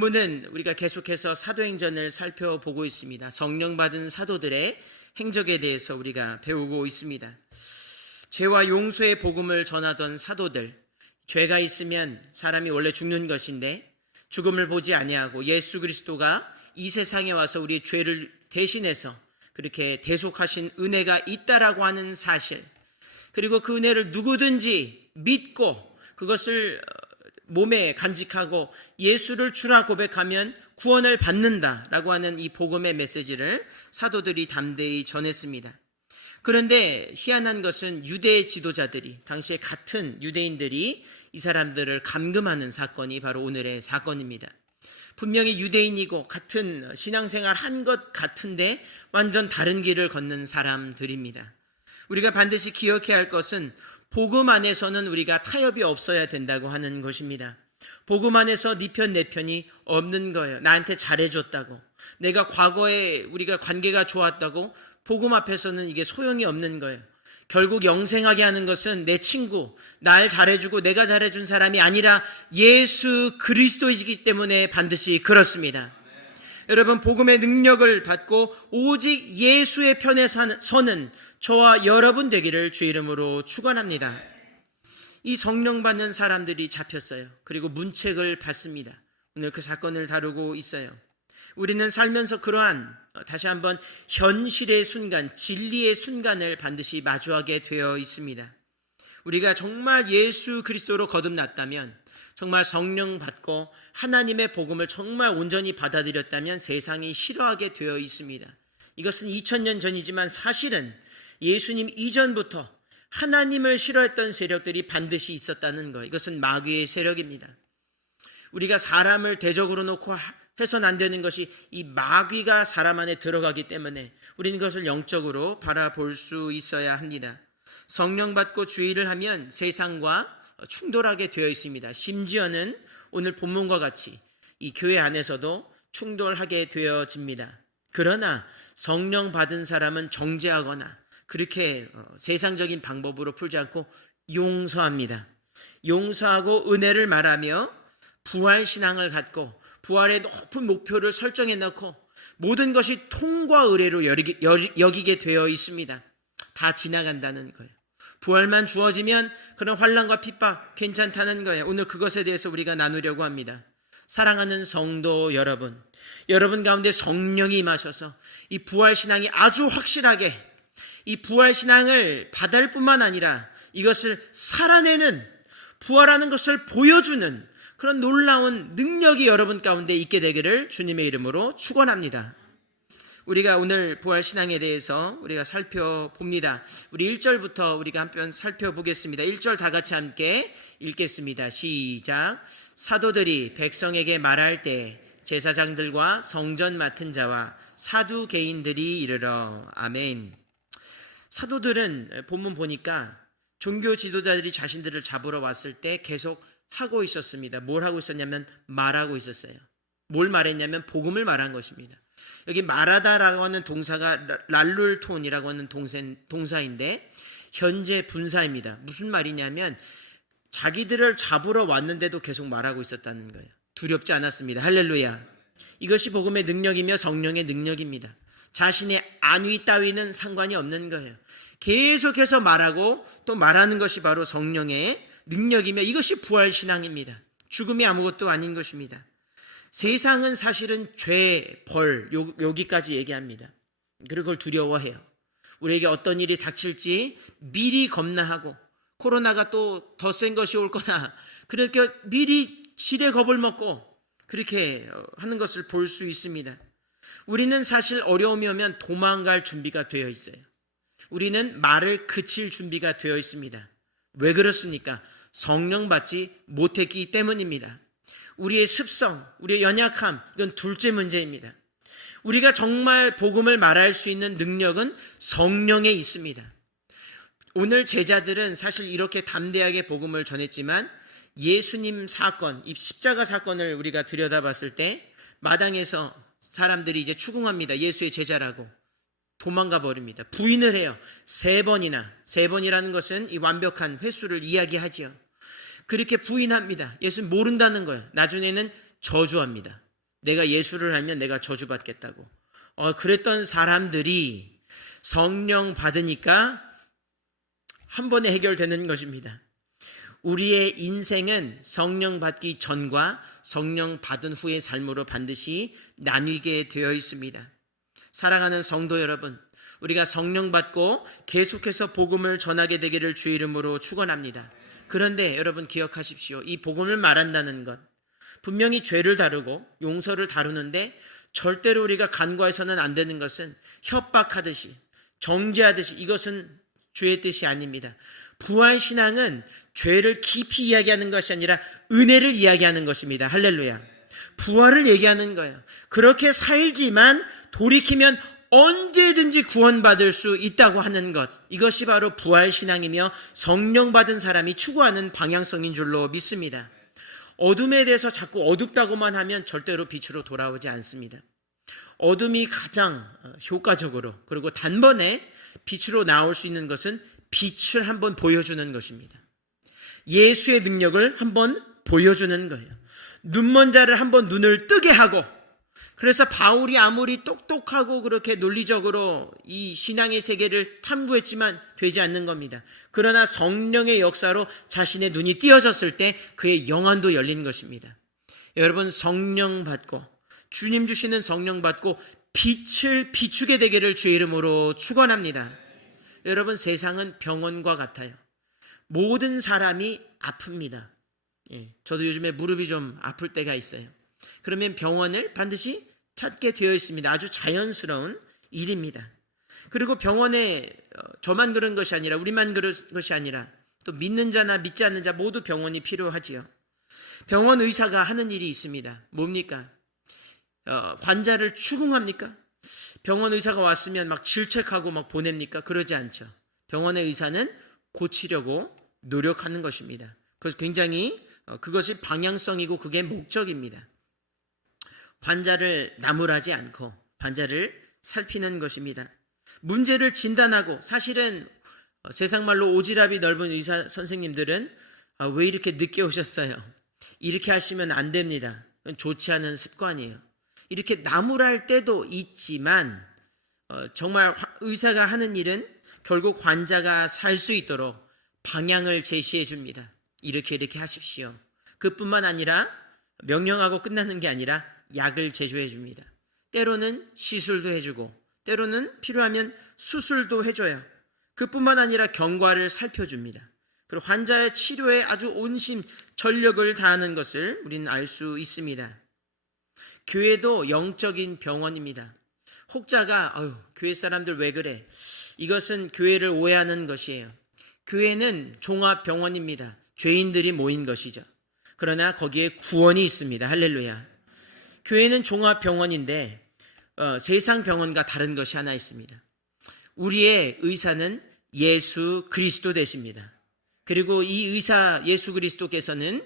본문은 우리가 계속해서 사도행전을 살펴보고 있습니다. 성령 받은 사도들의 행적에 대해서 우리가 배우고 있습니다. 죄와 용서의 복음을 전하던 사도들, 죄가 있으면 사람이 원래 죽는 것인데 죽음을 보지 아니하고 예수 그리스도가 이 세상에 와서 우리의 죄를 대신해서 그렇게 대속하신 은혜가 있다라고 하는 사실, 그리고 그 은혜를 누구든지 믿고 그것을 몸에 간직하고 예수를 주라 고백하면 구원을 받는다라고 하는 이 복음의 메시지를 사도들이 담대히 전했습니다. 그런데 희한한 것은 유대 지도자들이, 당시에 같은 유대인들이 이 사람들을 감금하는 사건이 바로 오늘의 사건입니다. 분명히 유대인이고 같은 신앙생활 한 것 같은데 완전 다른 길을 걷는 사람들입니다. 우리가 반드시 기억해야 할 것은 복음 안에서는 우리가 타협이 없어야 된다고 하는 것입니다. 복음 안에서 네 편 내 편이 없는 거예요. 나한테 잘해줬다고, 내가 과거에 우리가 관계가 좋았다고 복음 앞에서는 이게 소용이 없는 거예요. 결국 영생하게 하는 것은 내 친구, 날 잘해주고 내가 잘해준 사람이 아니라 예수 그리스도이기 때문에 반드시 그렇습니다. 여러분, 복음의 능력을 받고 오직 예수의 편에 서는 저와 여러분 되기를 주 이름으로 축원합니다. 이 성령 받는 사람들이 잡혔어요. 그리고 문책을 받습니다. 오늘 그 사건을 다루고 있어요. 우리는 살면서 그러한 다시 한번 현실의 순간, 진리의 순간을 반드시 마주하게 되어 있습니다. 우리가 정말 예수 그리스도로 거듭났다면, 정말 성령 받고 하나님의 복음을 정말 온전히 받아들였다면 세상이 싫어하게 되어 있습니다. 이것은 2000년 전이지만 사실은 예수님 이전부터 하나님을 싫어했던 세력들이 반드시 있었다는 것, 이것은 마귀의 세력입니다. 우리가 사람을 대적으로 놓고 해서는 안 되는 것이 이 마귀가 사람 안에 들어가기 때문에 우리는 그것을 영적으로 바라볼 수 있어야 합니다. 성령 받고 주의를 하면 세상과 충돌하게 되어 있습니다. 심지어는 오늘 본문과 같이 이 교회 안에서도 충돌하게 되어집니다. 그러나 성령 받은 사람은 정죄하거나 그렇게 세상적인 방법으로 풀지 않고 용서합니다. 용서하고 은혜를 말하며 부활신앙을 갖고 부활의 높은 목표를 설정해 놓고 모든 것이 통과 의례로 여기게 되어 있습니다. 다 지나간다는 거예요. 부활만 주어지면 그런 환난과 핍박 괜찮다는 거예요. 오늘 그것에 대해서 우리가 나누려고 합니다. 사랑하는 성도 여러분, 여러분 가운데 성령이 임하셔서 이 부활신앙이 아주 확실하게 이 부활신앙을 받을 뿐만 아니라 이것을 살아내는, 부활하는 것을 보여주는 그런 놀라운 능력이 여러분 가운데 있게 되기를 주님의 이름으로 축원합니다. 우리가 오늘 부활신앙에 대해서 우리가 살펴봅니다. 우리 1절부터 우리가 한편 살펴보겠습니다. 1절 다 같이 함께 읽겠습니다. 시작. 사도들이 백성에게 말할 때 제사장들과 성전 맡은 자와 사두개인들이 이르러. 아멘. 사도들은 본문 보니까 종교 지도자들이 자신들을 잡으러 왔을 때 계속 하고 있었습니다. 뭘 하고 있었냐면 말하고 있었어요. 뭘 말했냐면 복음을 말한 것입니다. 여기 말하다라고 하는 동사가 랄룰톤이라고 하는 동사인데 현재 분사입니다. 무슨 말이냐면 자기들을 잡으러 왔는데도 계속 말하고 있었다는 거예요. 두렵지 않았습니다. 할렐루야. 이것이 복음의 능력이며 성령의 능력입니다. 자신의 안위 따위는 상관이 없는 거예요. 계속해서 말하고 또 말하는 것이 바로 성령의 능력이며 이것이 부활신앙입니다. 죽음이 아무것도 아닌 것입니다. 세상은 사실은 죄, 벌 여기까지 얘기합니다. 그리고 그걸 두려워해요. 우리에게 어떤 일이 닥칠지 미리 겁나하고 코로나가 또 더 센 것이 올 거다. 그렇게 미리 지레 겁을 먹고 그렇게 하는 것을 볼 수 있습니다. 우리는 사실 어려움이 오면 도망갈 준비가 되어 있어요. 우리는 말을 그칠 준비가 되어 있습니다. 왜 그렇습니까? 성령 받지 못했기 때문입니다. 우리의 습성, 우리의 연약함, 이건 둘째 문제입니다. 우리가 정말 복음을 말할 수 있는 능력은 성령에 있습니다. 오늘 제자들은 사실 이렇게 담대하게 복음을 전했지만 예수님 사건, 이 십자가 사건을 우리가 들여다봤을 때 마당에서 사람들이 이제 추궁합니다. 예수의 제자라고. 도망가 버립니다. 부인을 해요. 3번이나. 3번이라는 것은 이 완벽한 횟수를 이야기하지요. 그렇게 부인합니다. 예수는 모른다는 거예요. 나중에는 저주합니다. 내가 예수를 알면 내가 저주받겠다고. 그랬던 사람들이 성령 받으니까 한 번에 해결되는 것입니다. 우리의 인생은 성령 받기 전과 성령 받은 후의 삶으로 반드시 나뉘게 되어 있습니다. 사랑하는 성도 여러분, 우리가 성령 받고 계속해서 복음을 전하게 되기를 주의 이름으로 축원합니다. 그런데 여러분 기억하십시오. 이 복음을 말한다는 것, 분명히 죄를 다루고 용서를 다루는데 절대로 우리가 간과해서는 안 되는 것은 협박하듯이 정죄하듯이, 이것은 주의 뜻이 아닙니다. 부활신앙은 죄를 깊이 이야기하는 것이 아니라 은혜를 이야기하는 것입니다. 할렐루야. 부활을 얘기하는 거예요. 그렇게 살지만 돌이키면 언제든지 구원받을 수 있다고 하는 것, 이것이 바로 부활신앙이며 성령 받은 사람이 추구하는 방향성인 줄로 믿습니다. 어둠에 대해서 자꾸 어둡다고만 하면 절대로 빛으로 돌아오지 않습니다. 어둠이 가장 효과적으로 그리고 단번에 빛으로 나올 수 있는 것은 빛을 한번 보여주는 것입니다. 예수의 능력을 한번 보여주는 거예요. 눈먼 자를 한번 눈을 뜨게 하고, 그래서 바울이 아무리 똑똑하고 그렇게 논리적으로 이 신앙의 세계를 탐구했지만 되지 않는 겁니다. 그러나 성령의 역사로 자신의 눈이 띄어졌을 때 그의 영안도 열린 것입니다. 여러분, 성령 받고 주님 주시는 성령 받고 빛을 비추게 되기를 주의 이름으로 축원합니다. 여러분, 세상은 병원과 같아요. 모든 사람이 아픕니다. 저도 요즘에 무릎이 좀 아플 때가 있어요. 그러면 병원을 반드시 찾게 되어 있습니다. 아주 자연스러운 일입니다. 그리고 병원에 저만 그런 것이 아니라 우리만 그런 것이 아니라 또 믿는 자나 믿지 않는 자 모두 병원이 필요하지요. 병원 의사가 하는 일이 있습니다. 뭡니까? 환자를 추궁합니까? 병원 의사가 왔으면 막 질책하고 막 보냅니까? 그러지 않죠. 병원의 의사는 고치려고 노력하는 것입니다. 그래서 굉장히 그것이 방향성이고 그게 목적입니다. 환자를 나무라지 않고 환자를 살피는 것입니다. 문제를 진단하고, 사실은 세상 말로 오지랖이 넓은 의사 선생님들은 왜 이렇게 늦게 오셨어요? 이렇게 하시면 안 됩니다. 좋지 않은 습관이에요. 이렇게 나무랄 때도 있지만 정말 의사가 하는 일은 결국 환자가 살 수 있도록 방향을 제시해 줍니다. 이렇게 하십시오. 그뿐만 아니라 명령하고 끝나는 게 아니라 약을 제조해 줍니다. 때로는 시술도 해주고 때로는 필요하면 수술도 해줘요. 그뿐만 아니라 경과를 살펴줍니다. 그리고 환자의 치료에 아주 온심 전력을 다하는 것을 우리는 알 수 있습니다. 교회도 영적인 병원입니다. 혹자가 교회 사람들 왜 그래? 이것은 교회를 오해하는 것이에요. 교회는 종합병원입니다. 죄인들이 모인 것이죠. 그러나 거기에 구원이 있습니다. 할렐루야. 교회는 종합병원인데 세상 병원과 다른 것이 하나 있습니다. 우리의 의사는 예수 그리스도 되십니다. 그리고 이 의사 예수 그리스도께서는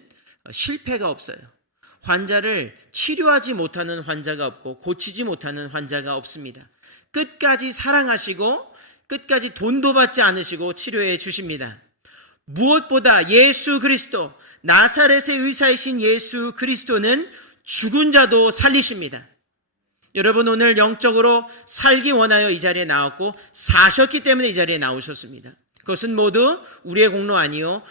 실패가 없어요. 환자를 치료하지 못하는 환자가 없고 고치지 못하는 환자가 없습니다. 끝까지 사랑하시고 끝까지 돈도 받지 않으시고 치료해 주십니다. 무엇보다 예수 그리스도, 나사렛의 의사이신 예수 그리스도는 죽은 자도 살리십니다. 여러분, 오늘 영적으로 살기 원하여 이 자리에 나왔고 사셨기 때문에 이 자리에 나오셨습니다. 그것은 모두 우리의 공로 아니요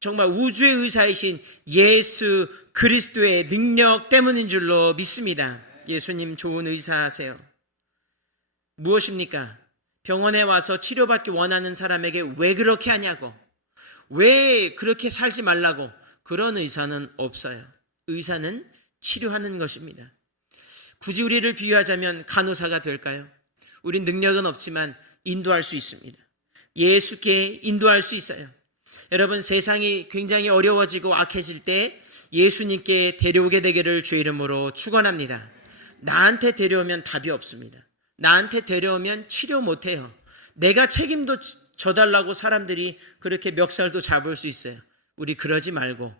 정말 우주의 의사이신 예수 그리스도의 능력 때문인 줄로 믿습니다. 예수님 좋은 의사하세요. 무엇입니까? 병원에 와서 치료받기 원하는 사람에게 왜 그렇게 하냐고, 왜 그렇게 살지 말라고, 그런 의사는 없어요. 의사는 치료하는 것입니다. 굳이 우리를 비유하자면 간호사가 될까요? 우린 능력은 없지만 인도할 수 있습니다. 예수께 인도할 수 있어요. 여러분, 세상이 굉장히 어려워지고 악해질 때 예수님께 데려오게 되기를 주의 이름으로 축원합니다. 나한테 데려오면 답이 없습니다. 나한테 데려오면 치료 못해요. 내가 책임도 져달라고 사람들이 그렇게 멱살도 잡을 수 있어요. 우리 그러지 말고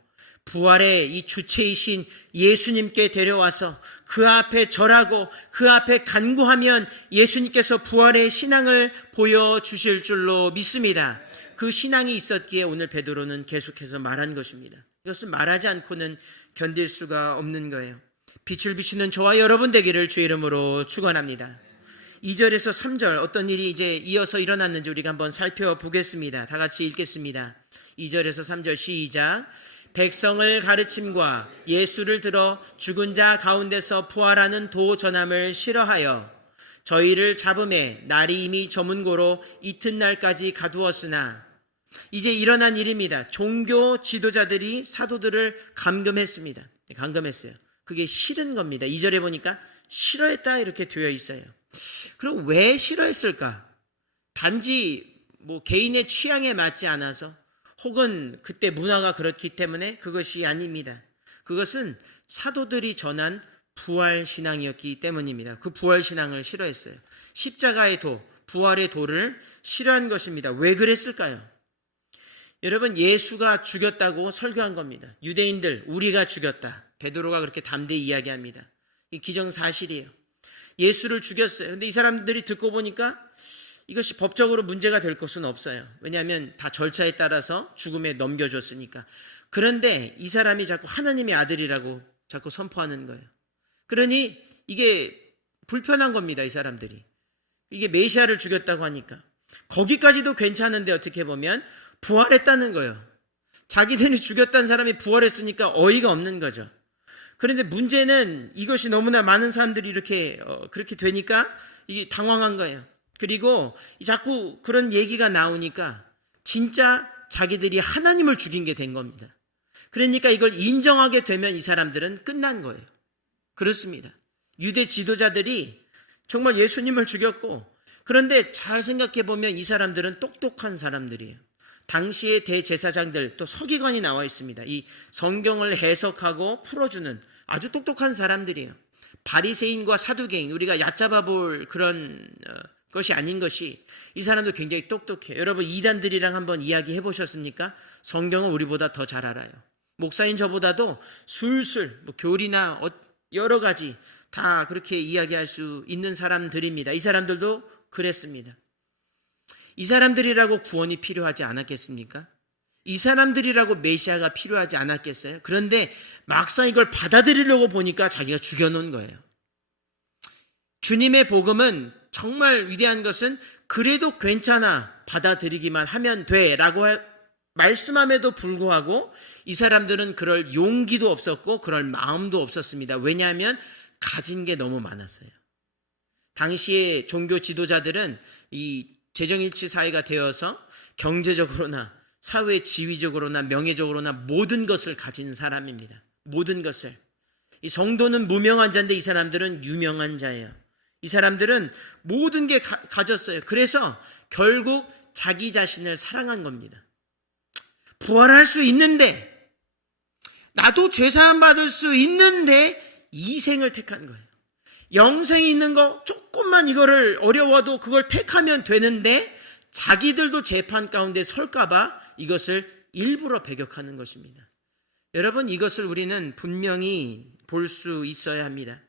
부활의 이 주체이신 예수님께 데려와서 그 앞에 절하고 그 앞에 간구하면 예수님께서 부활의 신앙을 보여주실 줄로 믿습니다. 그 신앙이 있었기에 오늘 베드로는 계속해서 말한 것입니다. 이것은 말하지 않고는 견딜 수가 없는 거예요. 빛을 비추는 저와 여러분 되기를 주의 이름으로 축원합니다. 2절에서 3절 어떤 일이 이제 이어서 일어났는지 우리가 한번 살펴보겠습니다. 다 같이 읽겠습니다. 2절에서 3절 시작. 백성을 가르침과 예수를 들어 죽은 자 가운데서 부활하는 도 전함을 싫어하여 저희를 잡음에 날이 이미 저문고로 이튿날까지 가두었으나, 이제 일어난 일입니다. 종교 지도자들이 사도들을 감금했습니다. 감금했어요. 그게 싫은 겁니다. 2절에 보니까 싫어했다 이렇게 되어 있어요. 그럼 왜 싫어했을까? 단지 개인의 취향에 맞지 않아서, 혹은 그때 문화가 그렇기 때문에 그것이 아닙니다. 그것은 사도들이 전한 부활신앙이었기 때문입니다. 그 부활신앙을 싫어했어요. 십자가의 도, 부활의 도를 싫어한 것입니다. 왜 그랬을까요? 여러분, 예수가 죽였다고 설교한 겁니다. 유대인들, 우리가 죽였다. 베드로가 그렇게 담대히 이야기합니다. 이 기정사실이에요. 예수를 죽였어요. 근데 이 사람들이 듣고 보니까 이것이 법적으로 문제가 될 것은 없어요. 왜냐하면 다 절차에 따라서 죽음에 넘겨줬으니까. 그런데 이 사람이 자꾸 하나님의 아들이라고 자꾸 선포하는 거예요. 그러니 이게 불편한 겁니다. 이 사람들이. 이게 메시아를 죽였다고 하니까. 거기까지도 괜찮은데 어떻게 보면 부활했다는 거예요. 자기들이 죽였다는 사람이 부활했으니까 어이가 없는 거죠. 그런데 문제는 이것이 너무나 많은 사람들이 이렇게 그렇게 되니까 이게 당황한 거예요. 그리고 자꾸 그런 얘기가 나오니까 진짜 자기들이 하나님을 죽인 게 된 겁니다. 그러니까 이걸 인정하게 되면 이 사람들은 끝난 거예요. 그렇습니다. 유대 지도자들이 정말 예수님을 죽였고, 그런데 잘 생각해 보면 이 사람들은 똑똑한 사람들이에요. 당시의 대제사장들, 또 서기관이 나와 있습니다. 이 성경을 해석하고 풀어주는 아주 똑똑한 사람들이에요. 바리새인과 사두개인, 우리가 얕잡아 볼 그런 것이 아닌 것이, 이 사람도 굉장히 똑똑해요. 여러분, 이단들이랑 한번 이야기해 보셨습니까? 성경을 우리보다 더 잘 알아요. 목사인 저보다도 술술 교리나 여러 가지 다 그렇게 이야기할 수 있는 사람들입니다. 이 사람들도 그랬습니다. 이 사람들이라고 구원이 필요하지 않았겠습니까? 이 사람들이라고 메시아가 필요하지 않았겠어요? 그런데 막상 이걸 받아들이려고 보니까 자기가 죽여놓은 거예요. 주님의 복음은 정말 위대한 것은 그래도 괜찮아, 받아들이기만 하면 돼 라고 말씀함에도 불구하고 이 사람들은 그럴 용기도 없었고 그럴 마음도 없었습니다. 왜냐하면 가진 게 너무 많았어요. 당시의 종교 지도자들은 이 재정일치 사회가 되어서 경제적으로나 사회 지위적으로나 명예적으로나 모든 것을 가진 사람입니다. 모든 것을. 이 성도는 무명한 자인데 이 사람들은 유명한 자예요. 이 사람들은 모든 게 가졌어요. 그래서 결국 자기 자신을 사랑한 겁니다. 부활할 수 있는데, 나도 죄사함 받을 수 있는데 이생을 택한 거예요. 영생이 있는 거 조금만 이거를 어려워도 그걸 택하면 되는데 자기들도 재판 가운데 설까봐 이것을 일부러 배격하는 것입니다. 여러분, 이것을 우리는 분명히 볼 수 있어야 합니다.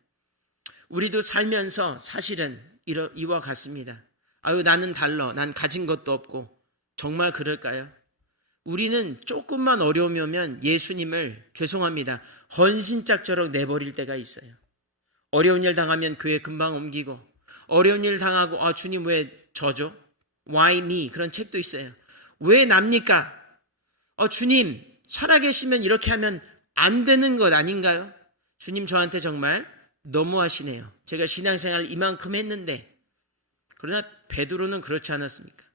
우리도 살면서 사실은 이와 같습니다. 아유, 나는 달러, 난 가진 것도 없고. 정말 그럴까요? 우리는 조금만 어려움이 오면 예수님을, 죄송합니다, 헌신짝저럭 내버릴 때가 있어요. 어려운 일 당하면 교회 금방 옮기고, 어려운 일 당하고 주님 왜 저죠? Why me? 그런 책도 있어요. 왜 납니까? 주님 살아계시면 이렇게 하면 안 되는 것 아닌가요? 주님 저한테 정말 너무하시네요. 제가 신앙생활 이만큼 했는데. 그러나 베드로는 그렇지 않았습니까?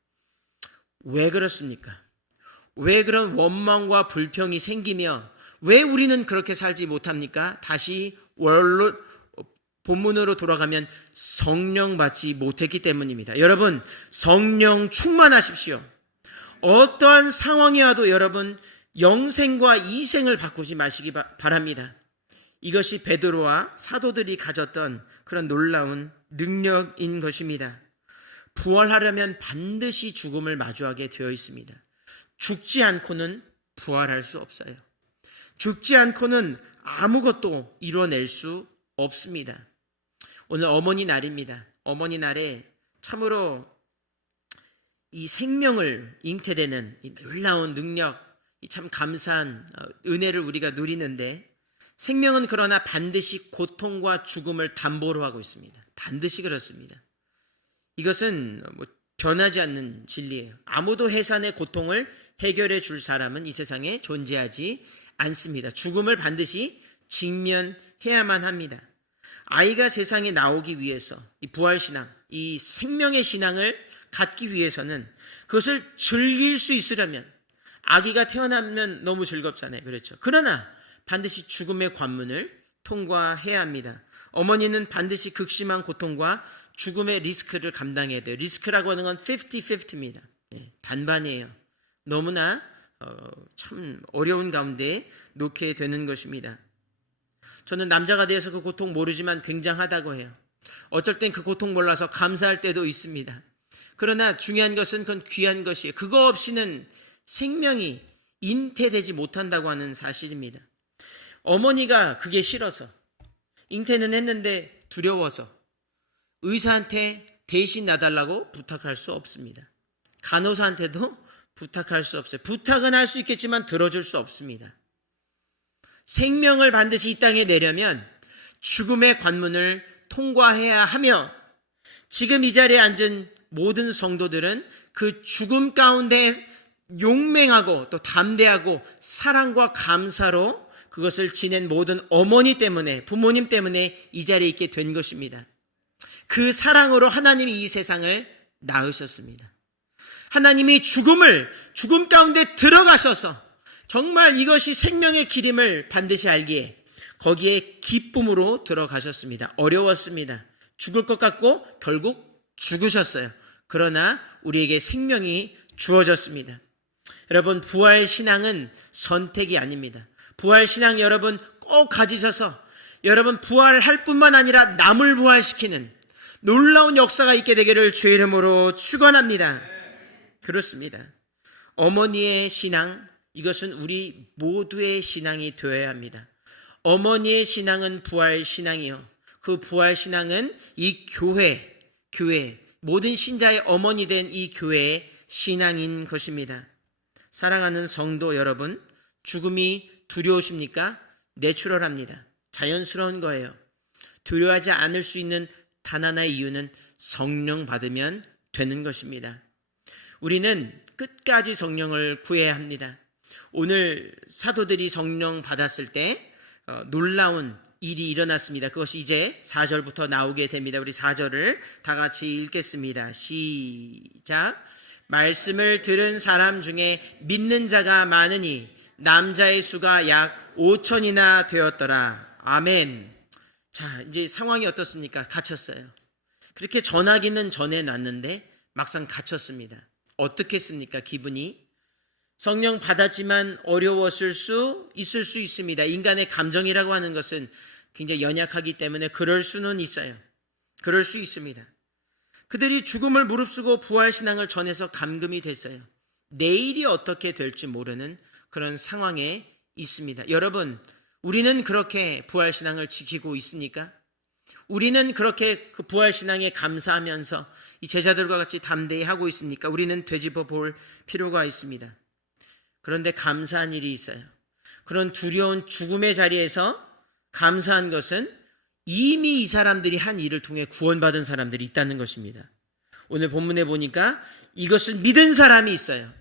왜 그렇습니까? 왜 그런 원망과 불평이 생기며 왜 우리는 그렇게 살지 못합니까? 다시 본문으로 돌아가면 성령 받지 못했기 때문입니다. 여러분, 성령 충만하십시오. 어떠한 상황이 와도 여러분 영생과 이생을 바꾸지 마시기 바랍니다. 이것이 베드로와 사도들이 가졌던 그런 놀라운 능력인 것입니다. 부활하려면 반드시 죽음을 마주하게 되어 있습니다. 죽지 않고는 부활할 수 없어요. 죽지 않고는 아무것도 이뤄낼 수 없습니다. 오늘 어머니 날입니다. 어머니 날에 참으로 이 생명을 잉태되는 이 놀라운 능력, 이 참 감사한 은혜를 우리가 누리는데, 생명은 그러나 반드시 고통과 죽음을 담보로 하고 있습니다. 반드시 그렇습니다. 이것은 변하지 않는 진리예요. 아무도 해산의 고통을 해결해 줄 사람은 이 세상에 존재하지 않습니다. 죽음을 반드시 직면해야만 합니다. 아이가 세상에 나오기 위해서 이 부활신앙, 이 생명의 신앙을 갖기 위해서는 그것을 즐길 수 있으려면 아기가 태어나면 너무 즐겁잖아요. 그렇죠. 그러나 반드시 죽음의 관문을 통과해야 합니다. 어머니는 반드시 극심한 고통과 죽음의 리스크를 감당해야 돼요. 리스크라고 하는 건 50-50입니다. 반반이에요. 너무나 참 어려운 가운데 놓게 되는 것입니다. 저는 남자가 되어서 그 고통 모르지만 굉장하다고 해요. 어쩔 땐 그 고통 몰라서 감사할 때도 있습니다. 그러나 중요한 것은 그건 귀한 것이에요. 그거 없이는 생명이 잉태되지 못한다고 하는 사실입니다. 어머니가 그게 싫어서 잉태는 했는데 두려워서 의사한테 대신 놔달라고 부탁할 수 없습니다. 간호사한테도 부탁할 수 없어요. 부탁은 할 수 있겠지만 들어줄 수 없습니다. 생명을 반드시 이 땅에 내려면 죽음의 관문을 통과해야 하며 지금 이 자리에 앉은 모든 성도들은 그 죽음 가운데 용맹하고 또 담대하고 사랑과 감사로 그것을 지낸 모든 어머니 때문에 부모님 때문에 이 자리에 있게 된 것입니다. 그 사랑으로 하나님이 이 세상을 낳으셨습니다. 하나님이 죽음 가운데 들어가셔서 정말 이것이 생명의 길임을 반드시 알기에 거기에 기쁨으로 들어가셨습니다. 어려웠습니다. 죽을 것 같고 결국 죽으셨어요. 그러나 우리에게 생명이 주어졌습니다. 여러분, 부활신앙은 선택이 아닙니다. 부활신앙 여러분 꼭 가지셔서 여러분 부활할 뿐만 아니라 남을 부활시키는 놀라운 역사가 있게 되기를 주의 이름으로 축원합니다. 그렇습니다. 어머니의 신앙, 이것은 우리 모두의 신앙이 되어야 합니다. 어머니의 신앙은 부활신앙이요. 그 부활신앙은 이 교회, 모든 신자의 어머니 된 이 교회의 신앙인 것입니다. 사랑하는 성도 여러분, 죽음이 두려우십니까? 내추럴합니다. 자연스러운 거예요. 두려워하지 않을 수 있는 단 하나의 이유는 성령 받으면 되는 것입니다. 우리는 끝까지 성령을 구해야 합니다. 오늘 사도들이 성령 받았을 때 놀라운 일이 일어났습니다. 그것이 이제 4절부터 나오게 됩니다. 우리 4절을 다 같이 읽겠습니다. 시작. 말씀을 들은 사람 중에 믿는 자가 많으니 남자의 수가 약 5천이나 되었더라. 아멘. 자, 이제 상황이 어떻습니까? 갇혔어요. 그렇게 전하기는 전해놨는데 막상 갇혔습니다. 어떻겠습니까? 기분이. 성령 받았지만 어려웠을 수 있을 수 있습니다. 인간의 감정이라고 하는 것은 굉장히 연약하기 때문에 그럴 수는 있어요. 그럴 수 있습니다. 그들이 죽음을 무릅쓰고 부활신앙을 전해서 감금이 됐어요. 내일이 어떻게 될지 모르는 그런 상황에 있습니다. 여러분, 우리는 그렇게 부활신앙을 지키고 있습니까? 우리는 그렇게 그 부활신앙에 감사하면서 이 제자들과 같이 담대히 하고 있습니까? 우리는 되짚어 볼 필요가 있습니다. 그런데 감사한 일이 있어요. 그런 두려운 죽음의 자리에서 감사한 것은 이미 이 사람들이 한 일을 통해 구원받은 사람들이 있다는 것입니다. 오늘 본문에 보니까 이것을 믿은 사람이 있어요.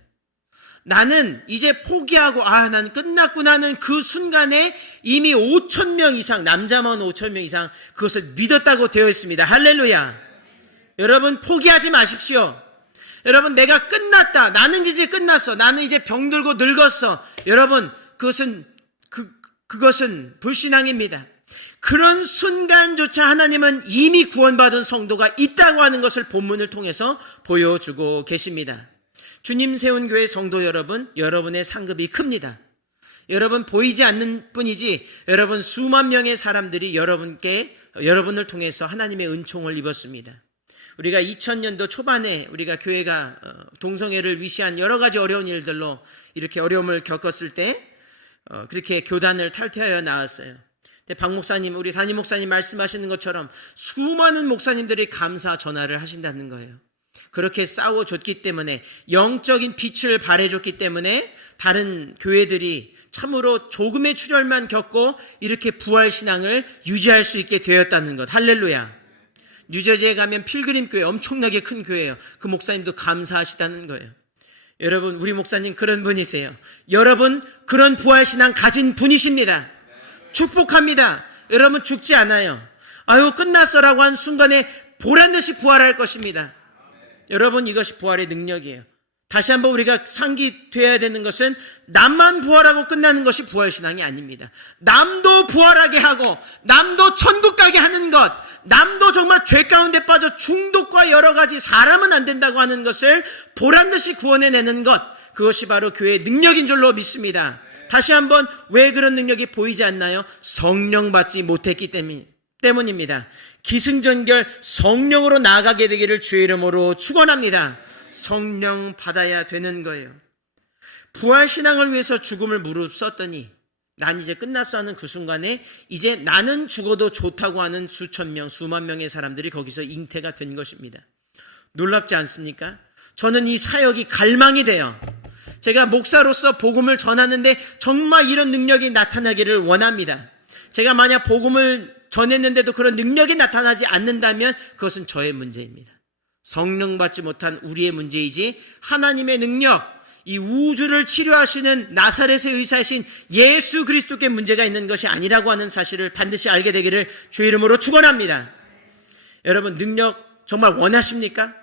나는 이제 포기하고 나는 끝났구나는 그 순간에 이미 5,000명 이상, 남자만 5,000명 이상 그것을 믿었다고 되어 있습니다. 할렐루야. 여러분 포기하지 마십시오. 여러분 내가 끝났다. 나는 이제 끝났어. 나는 이제 병들고 늙었어. 여러분 그것은 불신앙입니다. 그런 순간조차 하나님은 이미 구원받은 성도가 있다고 하는 것을 본문을 통해서 보여주고 계십니다. 주님 세운 교회 성도 여러분, 여러분의 상급이 큽니다. 여러분 보이지 않는 뿐이지 여러분 수만 명의 사람들이 여러분을 통해서 하나님의 은총을 입었습니다. 우리가 2000년도 초반에 우리가 교회가 동성애를 위시한 여러 가지 어려운 일들로 이렇게 어려움을 겪었을 때 그렇게 교단을 탈퇴하여 나왔어요. 박 목사님, 우리 담임 목사님 말씀하시는 것처럼 수많은 목사님들이 감사 전화를 하신다는 거예요. 그렇게 싸워줬기 때문에 영적인 빛을 발해줬기 때문에 다른 교회들이 참으로 조금의 출혈만 겪고 이렇게 부활신앙을 유지할 수 있게 되었다는 것. 할렐루야. 뉴저지에 가면 필그림 교회, 엄청나게 큰 교회예요. 그 목사님도 감사하시다는 거예요. 여러분, 우리 목사님 그런 분이세요. 여러분, 그런 부활신앙 가진 분이십니다. 축복합니다. 여러분, 죽지 않아요. 아유, 끝났어라고 한 순간에 보란듯이 부활할 것입니다. 여러분, 이것이 부활의 능력이에요. 다시 한번 우리가 상기되어야 되는 것은 남만 부활하고 끝나는 것이 부활신앙이 아닙니다. 남도 부활하게 하고 남도 천국 가게 하는 것, 남도 정말 죄 가운데 빠져 중독과 여러 가지 사람은 안 된다고 하는 것을 보란듯이 구원해내는 것, 그것이 바로 교회의 능력인 줄로 믿습니다. 다시 한번 왜 그런 능력이 보이지 않나요? 성령 받지 못했기 때문입니다. 기승전결 성령으로 나아가게 되기를 주의 이름으로 축원합니다. 성령 받아야 되는 거예요. 부활신앙을 위해서 죽음을 무릅썼더니 난 이제 끝났어 하는 그 순간에 이제 나는 죽어도 좋다고 하는 수천 명, 수만 명의 사람들이 거기서 잉태가 된 것입니다. 놀랍지 않습니까? 저는 이 사역이 갈망이 돼요. 제가 목사로서 복음을 전하는데 정말 이런 능력이 나타나기를 원합니다. 제가 만약 복음을 전했는데도 그런 능력이 나타나지 않는다면 그것은 저의 문제입니다. 성령 받지 못한 우리의 문제이지 하나님의 능력, 이 우주를 치료하시는 나사렛의 의사이신 예수 그리스도께 문제가 있는 것이 아니라고 하는 사실을 반드시 알게 되기를 주의 이름으로 축원합니다. 여러분, 능력 정말 원하십니까?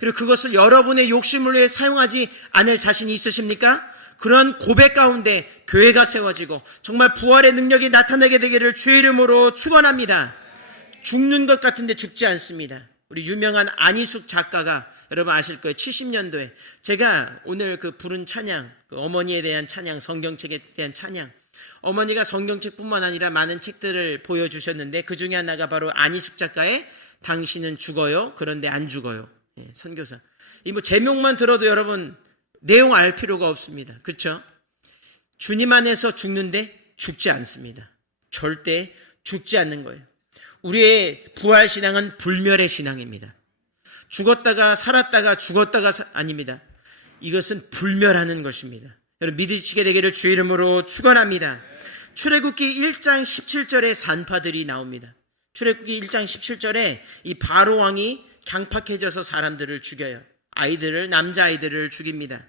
그리고 그것을 여러분의 욕심을 위해 사용하지 않을 자신이 있으십니까? 그런 고백 가운데 교회가 세워지고 정말 부활의 능력이 나타나게 되기를 주의 이름으로 축원합니다. 죽는 것 같은데 죽지 않습니다. 우리 유명한 안희숙 작가가 여러분 아실 거예요. 70년도에 제가 오늘 그 부른 찬양, 그 어머니에 대한 찬양, 성경책에 대한 찬양, 어머니가 성경책뿐만 아니라 많은 책들을 보여주셨는데 그 중에 하나가 바로 안희숙 작가의 당신은 죽어요, 그런데 안 죽어요. 선교사. 이 뭐 제목만 들어도 여러분 내용 알 필요가 없습니다. 그렇죠? 주님 안에서 죽는데 죽지 않습니다. 절대 죽지 않는 거예요. 우리의 부활신앙은 불멸의 신앙입니다. 죽었다가 살았다가 죽었다가 아닙니다. 이것은 불멸하는 것입니다. 여러분 믿으시게 되기를 주의 이름으로 축원합니다. 출애굽기 1장 17절에 산파들이 나옵니다. 출애굽기 1장 17절에 이 바로 왕이 강팍해져서 사람들을 죽여요. 아이들을, 남자아이들을 죽입니다.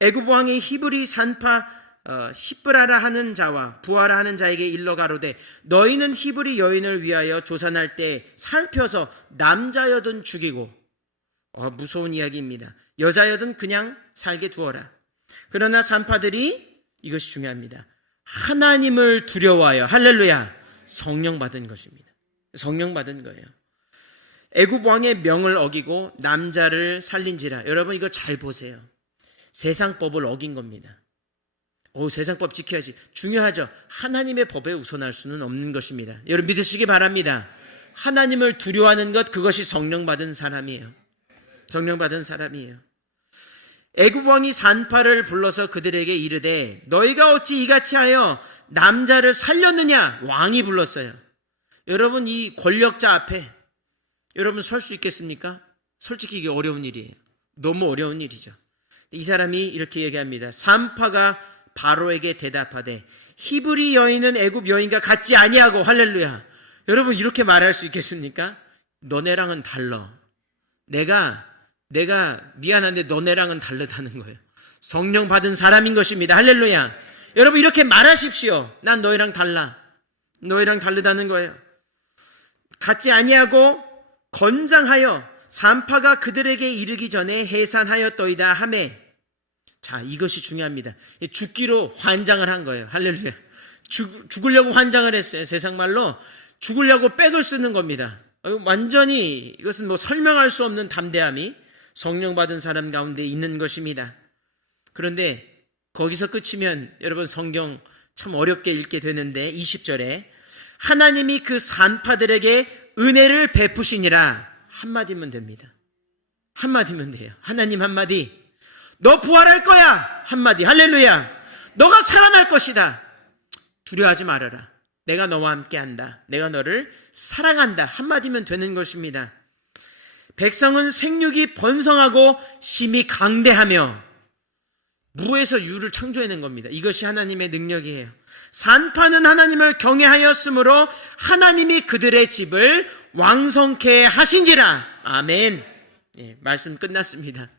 애굽 왕이 히브리 산파 시브라라 하는 자와 부하라 하는 자에게 일러 가로되 너희는 히브리 여인을 위하여 조산할 때 살펴서 남자여든 죽이고, 무서운 이야기입니다. 여자여든 그냥 살게 두어라. 그러나 산파들이, 이것이 중요합니다, 하나님을 두려워하여, 할렐루야, 성령 받은 것입니다. 성령 받은 거예요. 애굽 왕의 명을 어기고 남자를 살린지라. 여러분 이거 잘 보세요. 세상법을 어긴 겁니다. 세상법 지켜야지. 중요하죠. 하나님의 법에 우선할 수는 없는 것입니다. 여러분 믿으시기 바랍니다. 하나님을 두려워하는 것, 그것이 성령 받은 사람이에요. 성령 받은 사람이에요. 애굽 왕이 산파를 불러서 그들에게 이르되 너희가 어찌 이같이 하여 남자를 살렸느냐. 왕이 불렀어요. 여러분 이 권력자 앞에 여러분 설 수 있겠습니까? 솔직히 이게 어려운 일이에요. 너무 어려운 일이죠. 이 사람이 이렇게 얘기합니다. 산파가 바로에게 대답하되 히브리 여인은 애굽 여인과 같지 아니하고, 할렐루야. 여러분 이렇게 말할 수 있겠습니까? 너네랑은 달라. 내가 미안한데 너네랑은 다르다는 거예요. 성령 받은 사람인 것입니다. 할렐루야. 여러분 이렇게 말하십시오. 난 너희랑 달라. 너희랑 다르다는 거예요. 같지 아니하고 건장하여 산파가 그들에게 이르기 전에 해산하였더이다 하매. 자, 이것이 중요합니다. 죽기로 환장을 한 거예요. 할렐루야. 죽으려고 환장을 했어요. 세상 말로 죽으려고 백을 쓰는 겁니다. 완전히 이것은 뭐 설명할 수 없는 담대함이 성령 받은 사람 가운데 있는 것입니다. 그런데 거기서 끝이면 여러분 성경 참 어렵게 읽게 되는데 20절에 하나님이 그 산파들에게 은혜를 베푸시니라. 한마디면 됩니다. 한마디면 돼요. 하나님 한마디. 너 부활할 거야. 한마디. 할렐루야. 너가 살아날 것이다. 두려워하지 말아라. 내가 너와 함께 한다. 내가 너를 사랑한다. 한마디면 되는 것입니다. 백성은 생육이 번성하고 심히 강대하며, 무에서 유를 창조해낸 겁니다. 이것이 하나님의 능력이에요. 산파는 하나님을 경외하였으므로 하나님이 그들의 집을 왕성케 하신지라. 아멘. 예, 말씀 끝났습니다.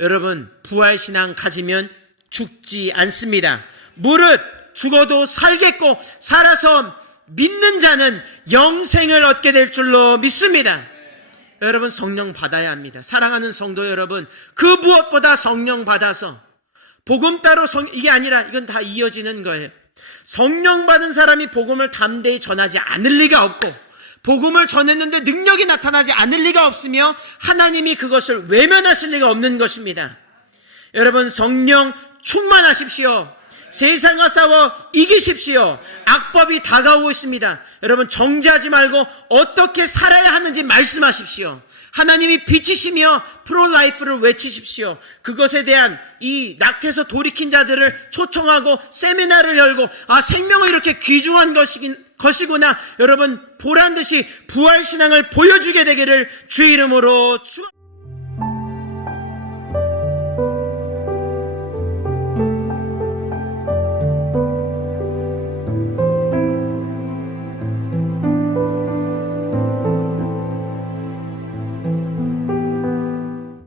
여러분, 부활신앙 가지면 죽지 않습니다. 무릇 죽어도 살겠고 살아서 믿는 자는 영생을 얻게 될 줄로 믿습니다. 여러분, 성령 받아야 합니다. 사랑하는 성도 여러분, 그 무엇보다 성령 받아서 복음 따로 이게 아니라 이건 다 이어지는 거예요. 성령 받은 사람이 복음을 담대히 전하지 않을 리가 없고, 복음을 전했는데 능력이 나타나지 않을 리가 없으며 하나님이 그것을 외면하실 리가 없는 것입니다. 여러분, 성령 충만하십시오. 세상과 싸워 이기십시오. 악법이 다가오고 있습니다. 여러분, 정죄하지 말고 어떻게 살아야 하는지 말씀하십시오. 하나님이 빛이시며 프로라이프를 외치십시오. 그것에 대한 이 낙태에서 돌이킨 자들을 초청하고 세미나를 열고, 생명은 이렇게 귀중한 것이구나, 여러분 보란 듯이 부활신앙을 보여주게 되기를 주 이름으로 축원합니다.